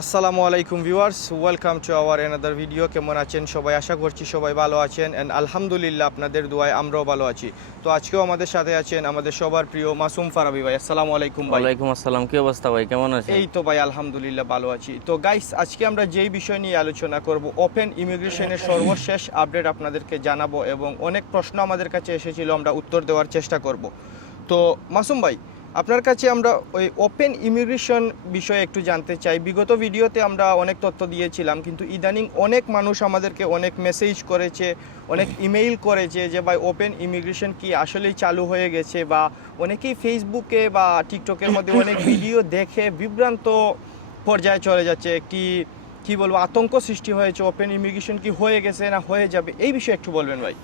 আসসালামু আলাইকুম viewers welcome to our another video কেমন আছেন সবাই? আশা করছি সবাই ভালো আছেন। অ্যান্ড আলহামদুলিল্লাহ আপনাদের দোয়ায় আমরাও ভালো আছি। তো আজকেও আমাদের সাথে আছেন আমাদের সবার প্রিয় মাসুম ফারাবি ভাই। আসসালামু আলাইকুম ভাই। ওয়ালাইকুম আসসালাম। কি অবস্থা ভাই? কেমন আছেন? এই তো ভাই আলহামদুলিল্লাহ ভালো আছি। তো গাইস আজকে আমরা যেই বিষয় নিয়ে আলোচনা করব ওপেন ইমিগ্রেশনের সর্বশেষ আপডেট আপনাদেরকে জানাব এবং অনেক প্রশ্ন আমাদের কাছে এসেছিল আমরা উত্তর দেওয়ার চেষ্টা করব। তো মাসুম ভাই আপনার কাছে আমরা ওই ওপেন ইমিগ্রেশন বিষয়ে একটু জানতে চাই। বিগত ভিডিওতে আমরা অনেক তথ্য দিয়েছিলাম, কিন্তু ইদানিং অনেক মানুষ আমাদেরকে অনেক মেসেজ করেছে, অনেক ইমেইল করেছে যে, ভাই ওপেন ইমিগ্রেশন কি আসলেই চালু হয়ে গেছে? বা অনেকেই ফেসবুকে বা টিকটকের মধ্যে অনেক ভিডিও দেখে বিভ্রান্ত পর্যায়ে চলে যাচ্ছে। একটি, কি বলব, আতঙ্ক সৃষ্টি হয়েছে ওপেন ইমিগ্রেশন কি হয়ে গেছে না হয়ে যাবে? এই বিষয়ে একটু বলবেন ভাই।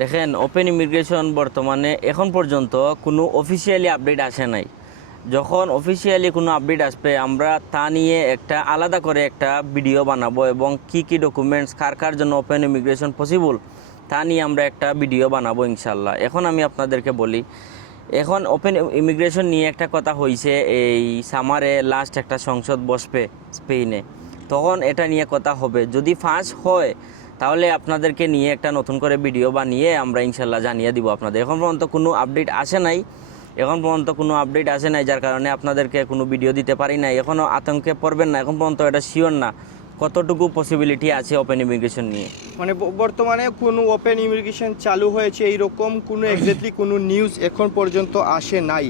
দেখেন ওপেন ইমিগ্রেশন বর্তমানে এখন পর্যন্ত কোনো অফিসিয়ালি আপডেট আসে নাই। যখন অফিসিয়ালি কোনো আপডেট আসবে, আমরা তা নিয়ে একটা আলাদা করে একটা ভিডিও বানাবো এবং কি কি ডকুমেন্টস কার কার জন্য ওপেন ইমিগ্রেশন পসিবল তা নিয়ে আমরা একটা ভিডিও বানাবো ইনশাল্লাহ এখন আমি আপনাদেরকে বলি, এখন ওপেন ইমিগ্রেশন নিয়ে একটা কথা হয়েছে এই সামারে লাস্ট একটা সংসদ বসবে স্পেনে তখন এটা নিয়ে কথা হবে। যদি ফাঁস হয় তাহলে আপনাদেরকে নিয়ে একটা নতুন করে ভিডিও বানিয়ে আমরা ইনশাল্লাহ জানিয়ে দিব আপনাদের। এখন পর্যন্ত কোনো আপডেট আসে নাই। এখন পর্যন্ত কোনো আপডেট আসে নাই, যার কারণে আপনাদেরকে কোনো ভিডিও দিতে পারি নাই। এখনও আতঙ্কে পড়বেন না, এখন পর্যন্ত এটা শিওর না। কতটুকু পসিবিলিটি আছে ওপেন ইমিগ্রেশন নিয়ে? মানে বর্তমানে কোনো ওপেন ইমিগ্রেশন চালু হয়েছে এইরকম কোনো এক্স্যাক্টলি কোনো নিউজ এখন পর্যন্ত আসে নাই।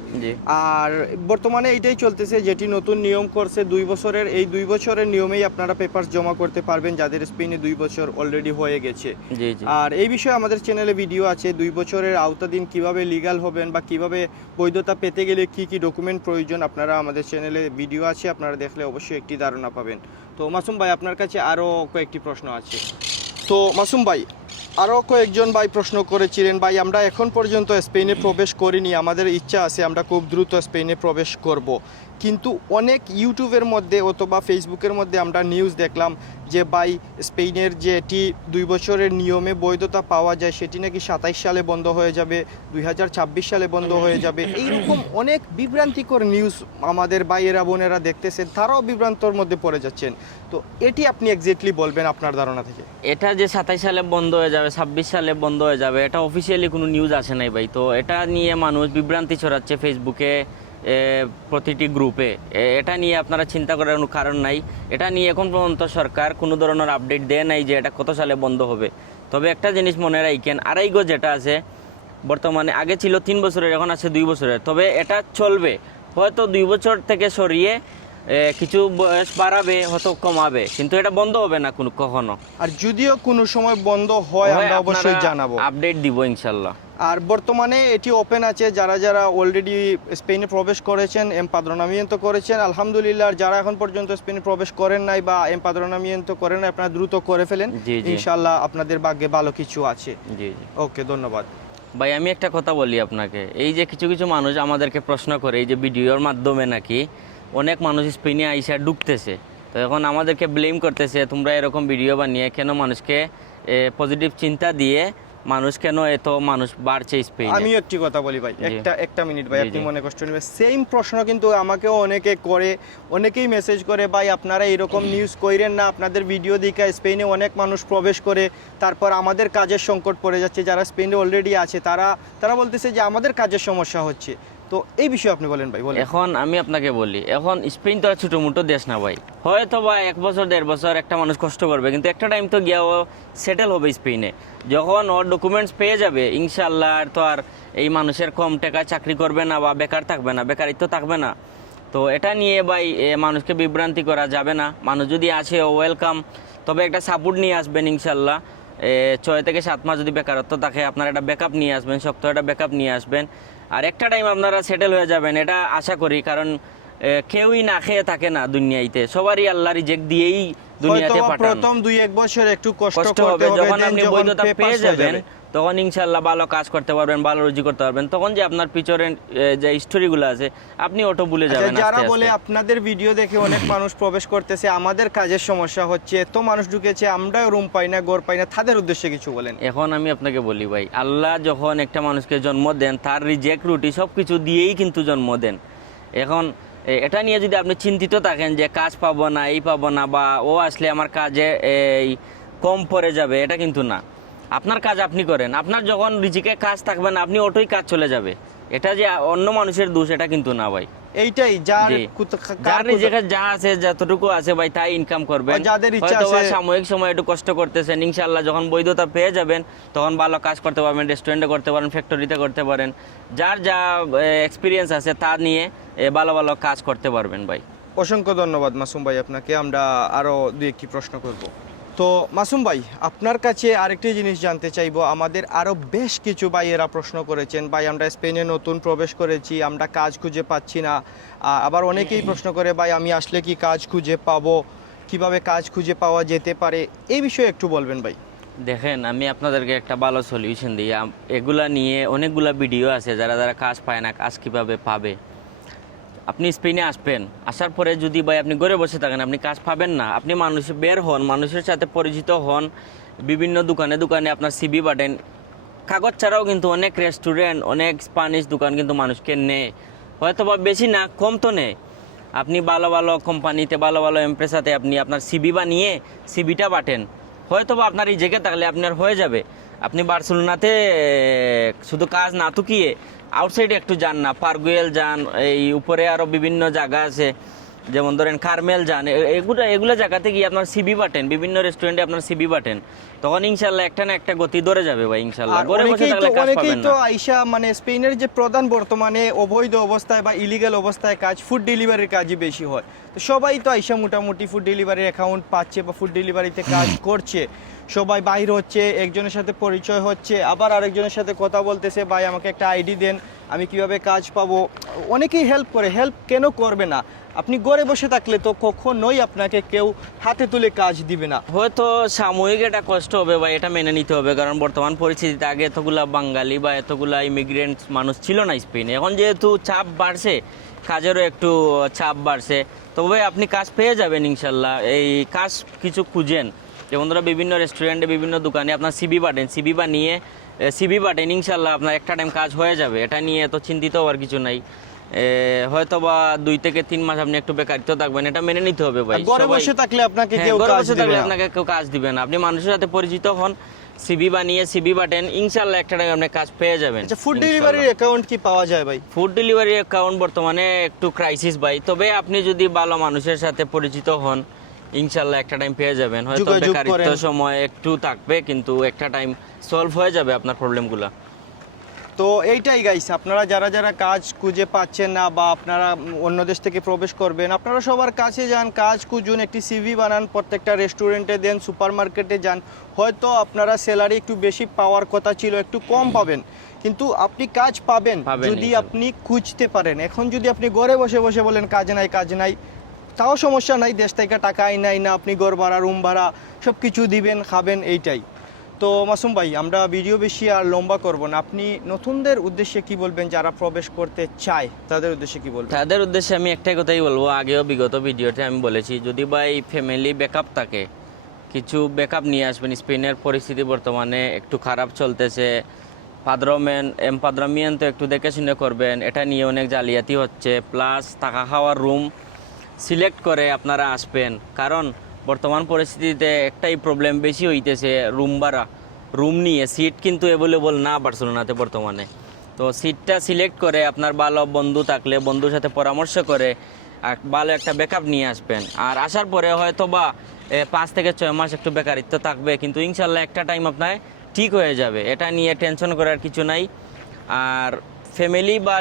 আর বর্তমানে এটাই চলতেছে যেটি নতুন নিয়ম করছে দুই বছরের এই দুই বছরের নিয়মেই আপনারা পেপার জমা করতে পারবেন যাদের স্পেনে দুই বছর অলরেডি হয়ে গেছে। আর এই বিষয়ে আমাদের চ্যানেলে ভিডিও আছে দুই বছরের আওতাধীন কীভাবে লিগ্যাল হবেন বা কীভাবে বৈধতা পেতে গেলে কি কি ডকুমেন্ট প্রয়োজন আপনারা আমাদের চ্যানেলে ভিডিও আছে আপনারা দেখলে অবশ্যই একটি ধারণা পাবেন। তো মাসুম ভাই আপনার কাছে আরও কয়েকটি প্রশ্ন আছে। তো মাসুম ভাই আরও কয়েকজন ভাই প্রশ্ন করেছিলেন ভাই আমরা এখন পর্যন্ত স্পেনে প্রবেশ করিনি আমাদের ইচ্ছা আছে আমরা খুব দ্রুত স্পেনে প্রবেশ করব। কিন্তু অনেক ইউটিউবের মধ্যে অথবা ফেসবুকের মধ্যে আমরা নিউজ দেখলাম যে বাই স্পেনের যে এটি দুই বছরের নিয়মে বৈধতা পাওয়া যায়, সেটি নাকি সাতাইশ সালে বন্ধ হয়ে যাবে দু হাজার ছাব্বিশ সালে বন্ধ হয়ে যাবে। এইরকম অনেক বিভ্রান্তিকর নিউজ আমাদের ভাইয়েরা, বোনেরা দেখতেছেন, তারাও বিভ্রান্তর মধ্যে পড়ে যাচ্ছেন। তো এটি আপনি এক্স্যাক্টলি বলবেন আপনার ধারণা থেকে? এটা যে সাতাইশ সালে বন্ধ হয়ে যাবে, ছাব্বিশ সালে বন্ধ হয়ে যাবে, এটা অফিসিয়ালি কোনো নিউজ আসে নাই ভাই। তো এটা নিয়ে মানুষ বিভ্রান্তি ছড়াচ্ছে ফেসবুকে প্রতিটি গ্রুপে এটা নিয়ে আপনারা চিন্তা করার কোনো কারণ নাই। এটা নিয়ে এখন পর্যন্ত সরকার কোনো ধরনের আপডেট দেয় নাই যে এটা কত সালে বন্ধ হবে। তবে একটা জিনিস মনে রাখেন আড়াই গো যেটা আছে, বর্তমানে আগে ছিল তিন বছরের, এখন আছে দুই বছরের। তবে এটা চলবে। হয়তো দুই বছর থেকে সরিয়ে কিছু বয়স বাড়াবে হয়তো কমাবে। কিন্তু এটা বন্ধ হবে না কোনো কখনো। আর যদিও কোনো সময় বন্ধ হয় আমরা অবশ্যই জানাব। আপডেট দিব ইনশাল্লাহ। আর বর্তমানে এটি ওপেন আছে যারা যারা অলরেডি স্পেনে প্রবেশ করেছেন এম পাদ্রনামিয়েন্ত করেছেন আলহামদুলিল্লাহ যারা এখন পর্যন্ত স্পেনে প্রবেশ করেন নাই বা এম পাদ্রনামিয়েন্ত করেন নাই আপনারা দ্রুত করে ফেলেন। ইনশাল্লাহ আপনাদের ভাগ্যে ভালো কিছু আছে। জি জি। ওকে ধন্যবাদ। ভাই আমি একটা কথা বলি আপনাকে। এই যে কিছু কিছু মানুষ আমাদেরকে প্রশ্ন করে এই যে ভিডিওর মাধ্যমে নাকি অনেক মানুষ স্পেনে আইসা ডুবতেছে। তো এখন আমাদেরকে ব্লেম করতেছে তোমরা এরকম ভিডিও বানিয়ে কেন মানুষকে পজিটিভ চিন্তা দিয়ে মানুষ কেন এত মানুষ বাড়ছে স্পেনে? আমিও একটি কথা বলি ভাই একটা একটা মিনিট ভাই আপনি মনে কষ্ট নেবেন। সেম প্রশ্ন কিন্তু আমাকেও অনেকে করে অনেকেই মেসেজ করে ভাই আপনারা এরকম নিউজ কইরেন না আপনাদের ভিডিও দিকে স্পেনে অনেক মানুষ প্রবেশ করে তারপর আমাদের কাজের সংকট পড়ে যাচ্ছে যারা স্পেনে অলরেডি আছে তারা তারা বলতেছে যে আমাদের কাজের সমস্যা হচ্ছে। তো এই বিষয়ে আপনি বলেন ভাই এখন আমি আপনাকে বলি, এখন স্পেন তো আর ছোটো মোটো দেশ না ভাই। হয়তো বা এক বছর, দেড় বছর একটা মানুষ কষ্ট করবে, কিন্তু একটা টাইম তো গিয়া ও সেটেল হবে স্পেনে যখন ওর ডকুমেন্টস পেয়ে যাবে ইনশাল্লাহ আর তো আর এই মানুষের কম টাকায় চাকরি করবে না বা বেকার থাকবে না, বেকারিত্ব থাকবে না। তো এটা নিয়ে ভাই মানুষকে বিভ্রান্তি করা যাবে না। মানুষ যদি আসে ওয়েলকাম তবে একটা সাপোর্ট নিয়ে আসবেন ইনশাল্লাহ ছয় থেকে সাত মাস যদি বেকারত্ব থাকে, আপনার একটা ব্যাকআপ নিয়ে আসবেন, শক্ত একটা ব্যাকআপ নিয়ে আসবেন। আর একটা টাইম আপনারা সেটেল হয়ে যাবেন, এটা আশা করি, কারণ কেউই না খেয়ে থাকে না দুনিয়াইতে। সবারই আল্লাহ রিজেক্ট দিয়েই দুনিয়াতে পাঠান। প্রথম দুই এক বছর একটু কষ্ট হবে। যখন আপনি বৈধতা পেয়ে যাবেন তখন ইনশাল্লাহ ভালো কাজ করতে পারবেন ভালো রুজি করতে পারবেন। তখন যে আপনার পিছনের যে স্টোরিগুলো আছে আপনি ওটা ভুলে আচ্ছা, যাবেন যারা বলে আপনাদের ভিডিও দেখে অনেক মানুষ প্রবেশ করতেছে আমাদের কাজের সমস্যা হচ্ছে এত মানুষ ঢুকেছে আমরাও রুম পাই না গড় পাই না তাদের উদ্দেশ্যে কিছু বলেন। এখন আমি আপনাকে বলি ভাই আল্লাহ যখন একটা মানুষকে জন্ম দেন তার রিজেক্ট রুটি সব কিছু দিয়েই কিন্তু জন্ম দেন। এখন এটা নিয়ে যদি আপনি চিন্তিত থাকেন যে কাজ পাবো না, এই পাবো না, বা ও আসলে আমার কাজে, এই, কম পড়ে যাবে, এটা কিন্তু না। আপনার কাজ আপনি করেন। আপনার যখন রিজিকে কাজ থাকবে না, আপনি ওটোই কাজ চলে যাবে। এটা যে অন্য মানুষের দোষ, এটা কিন্তু না ভাই। এইটাই যার জি। যার নিজেকে যা আছে যতটুকু আছে ভাই তাই ইনকাম করবেন। যাদের ইচ্ছা আছে- সাময়িক সময় একটু কষ্ট করতেছেন ইনশাল্লাহ যখন বৈধতা পেয়ে যাবেন তখন ভালো কাজ করতে পারবেন রেস্টুরেন্টে করতে পারেন ফ্যাক্টরিতে করতে পারেন। যার যা এক্সপিরিয়েন্স আছে তা নিয়ে ভালো ভালো কাজ করতে পারবেন ভাই। অসংখ্য ধন্যবাদ মাসুম ভাই আপনাকে। আমরা আরও দুই একটি প্রশ্ন করব। তো মাসুম ভাই আপনার কাছে আরেকটি জিনিস জানতে চাইব। আমাদের আরও বেশ কিছু ভাইয়েরা প্রশ্ন করেছেন ভাই আমরা স্পেনে নতুন প্রবেশ করেছি আমরা কাজ খুঁজে পাচ্ছি না। আবার অনেকেই প্রশ্ন করে ভাই আমি আসলে কি কাজ খুঁজে পাবো? কীভাবে কাজ খুঁজে পাওয়া যেতে পারে? এই বিষয়ে একটু বলবেন ভাই। দেখেন আমি আপনাদেরকে একটা ভালো সলিউশন দিই। এগুলা নিয়ে অনেকগুলা ভিডিও আছে যারা যারা কাজ পায় না কাজ কীভাবে পাবে? আপনি স্পেনে আসবেন, আসার পরে যদি ভাই আপনি ঘরে বসে থাকেন, আপনি কাজ পাবেন না, আপনি মানুষ বের হন, মানুষের সাথে পরিচিত হন, বিভিন্ন দোকানে দোকানে আপনার সিবি বাটেন কাগজ ছাড়াও কিন্তু অনেক রেস্টুরেন্ট অনেক স্পানিশ দোকান কিন্তু মানুষকে নেয়। হয়তো বা বেশি না, কম তো নেয়। আপনি ভালো ভালো কোম্পানিতে ভালো ভালো এমপ্রেসাতে আপনি আপনার সিবি বানিয়ে সিবিটা বাটেন হয়তো বা আপনার এই জায়গায় থাকলে আপনার হয়ে যাবে। আপনি বার্সেলোনাতে শুধু কাজ না তুকিয়ে আউটসাইডে একটু যান না পারগুয়েল যান এই উপরে আরও বিভিন্ন জায়গা আছে। যেমন ধরেন কারমেল যান এগুলো এগুলো জায়গাতে গিয়ে আপনার সিবি বাটেন বিভিন্ন রেস্টুরেন্টে আপনার সিবি বাটেন তখন ইনশাল্লাহ একটা না একটা গতি ধরে যাবে ভাই ইনশাল্লাহ ঘরে বসে থাকলে কাজ তো আইসা মানে স্পেনের যে প্রধান বর্তমানে অবৈধ অবস্থায় বা ইলিগাল অবস্থায় কাজ ফুড ডেলিভারির কাজই বেশি হয়। তো সবাই তো আইসা মোটামুটি ফুড ডেলিভারির অ্যাকাউন্ট পাচ্ছে বা ফুড ডেলিভারিতে কাজ করছে। সবাই বাইর হচ্ছে একজনের সাথে পরিচয় হচ্ছে আবার আরেকজনের সাথে কথা বলতেছে ভাই আমাকে একটা আইডি দেন আমি কীভাবে কাজ পাবো? অনেকেই হেল্প করে হেল্প কেন করবে না? আপনি ঘরে বসে থাকলে তো কখনোই আপনাকে কেউ হাতে তুলে কাজ দিবে না। হয়তো সাময়িক এটা কষ্ট হবে বা এটা মেনে নিতে হবে, কারণ বর্তমান পরিস্থিতিতে আগে এতগুলা বাঙালি বা এতগুলা ইমিগ্রেন্ট মানুষ ছিল না স্পেনে। এখন যেহেতু চাপ বাড়ছে, কাজেরও একটু চাপ বাড়ছে, তবে আপনি কাজ পেয়ে যাবেন ইনশাল্লাহ। এই কাজ কিছু খুঁজেন। যেমন ধরো বিভিন্ন রেস্টুরেন্টে বিভিন্ন দোকানে আপনার সিবি বাটেন সিবি বানিয়ে সিবি বাটেন ইনশাল্লাহ আপনার একটা টাইম কাজ হয়ে যাবে। এটা নিয়ে এত চিন্তিত হওয়ার কিছু নাই। হয়তো বা দুই থেকে তিন মাস আপনি একটু বেকারিত্ব থাকবেন এটা মেনে নিতে হবে ভাই। ঘরে বসে থাকলে আপনাকে হ্যাঁ, কেউ ঘরে বসে থাকলে আপনাকে কেউ কাজ দিবে না। আপনি মানুষের সাথে পরিচিত হন সিবি বানিয়ে সিবি বাটেন ইনশাল্লাহ একটা টাইমে আপনি কাজ পেয়ে যাবেন আচ্ছা ফুড ডেলিভারির অ্যাকাউন্ট কি পাওয়া যায় ভাই? ফুড অ্যাকাউন্ট বর্তমানে একটু ক্রাইসিস ভাই। তবে আপনি যদি ভালো মানুষের সাথে পরিচিত হন ইনশাল্লাহ একটা টাইম পেয়ে যাবেন। হয়তো বেকারিত্ব সময় একটু থাকবে কিন্তু একটা টাইম সলভ হয়ে যাবে আপনার প্রবলেমগুলো তো এইটাই গাইস আপনারা যারা যারা কাজ খুঁজে পাচ্ছেন না বা আপনারা অন্য দেশ থেকে প্রবেশ করবেন আপনারা সবার কাছে যান কাজ খুঁজুন একটি সিভি বানান প্রত্যেকটা রেস্টুরেন্টে দেন সুপার মার্কেটে যান হয়তো আপনারা স্যালারি একটু বেশি পাওয়ার কথা ছিল একটু কম পাবেন কিন্তু আপনি কাজ পাবেন যদি আপনি খুঁজতে পারেন। এখন যদি আপনি ঘরে বসে বসে বলেন কাজ নাই কাজ নাই তাও সমস্যা নাই দেশ থেকে টাকা আই নাই না আপনি ঘর ভাড়া রুম ভাড়া সব কিছু দিবেন খাবেন এইটাই। তো মাসুম ভাই, আমরা ভিডিও বেশি আর লম্বা করব না। আপনি নতুনদের উদ্দেশ্যে কি বলবেন? যারা প্রবেশ করতে চায়, তাদের উদ্দেশ্যে কি বলবেন? তাদের উদ্দেশ্যে আমি একটাই কথাই বলব। আগেও বিগত ভিডিওতে আমি বলেছি, যদি ভাই ফ্যামিলি ব্যাকআপ থাকে, কিছু ব্যাকআপ নিয়ে আসবেন। স্পেনের পরিস্থিতি বর্তমানে একটু খারাপ চলতেছে। পাদ্রমেন, এমপাদ্রমিয়ান তো একটু দেখে শুনে করবেন। এটা নিয়ে অনেক জালিয়াতি হচ্ছে। প্লাস টাকা খাওয়ার রুম সিলেক্ট করে আপনারা আসবেন। কারণ বর্তমান পরিস্থিতিতে একটাই প্রবলেম বেশি হইতেছে রুম ভাড়া। রুম নিয়ে সিট কিন্তু অ্যাভেলেবল না বার্সেলোনাতে বর্তমানে। তো সিটটা সিলেক্ট করে আপনার ভালো বন্ধু থাকলে, বন্ধুর সাথে পরামর্শ করে ভালো একটা ব্যাকআপ নিয়ে আসবেন। আর আসার পরে হয়তো বা পাঁচ থেকে ছয় মাস একটু বেকারিত্ব থাকবে, কিন্তু ইনশাল্লাহ একটা টাইম আপনার ঠিক হয়ে যাবে। এটা নিয়ে টেনশন করার কিছু নাই। আর ফ্যামিলি বা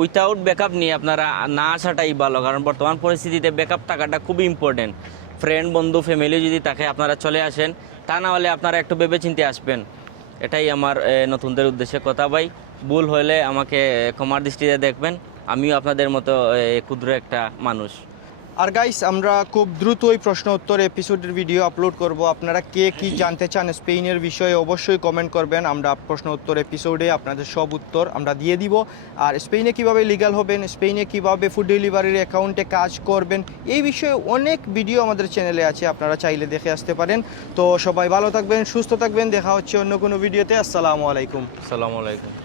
উইথাউট ব্যাকআপ নিয়ে আপনারা না আসাটাই ভালো, কারণ বর্তমান পরিস্থিতিতে ব্যাকআপ থাকাটা খুবই ইম্পর্টেন্ট ফ্রেন্ড বন্ধু ফ্যামিলি যদি তাকে আপনারা চলে আসেন, তা না হলে আপনারা একটু ভেবে চিনতে আসবেন। এটাই আমার নতুনদের উদ্দেশ্যে কথা ভাই। ভুল হলে আমাকে কমার দৃষ্টিতে দেখবেন। আমিও আপনাদের মতো ক্ষুদ্র একটা মানুষ। আর গাইস আমরা খুব দ্রুতই প্রশ্ন উত্তর এপিসোডের ভিডিও আপলোড করব। আপনারা কে কি জানতে চান স্পেনের বিষয়ে অবশ্যই কমেন্ট করবেন। আমরা প্রশ্ন উত্তর এপিসোডে আপনাদের সব উত্তর আমরা দিয়ে দিব। আর স্পেনে কীভাবে লিগাল হবেন, স্পেনে কীভাবে ফুড ডেলিভারির অ্যাকাউন্টে কাজ করবেন, এই বিষয়ে অনেক ভিডিও আমাদের চ্যানেলে আছে, আপনারা চাইলে দেখে আসতে পারেন। তো সবাই ভালো থাকবেন, সুস্থ থাকবেন, দেখা হচ্ছে অন্য কোনো ভিডিওতে আসসালামু আলাইকুম। আসসালামু আলাইকুম।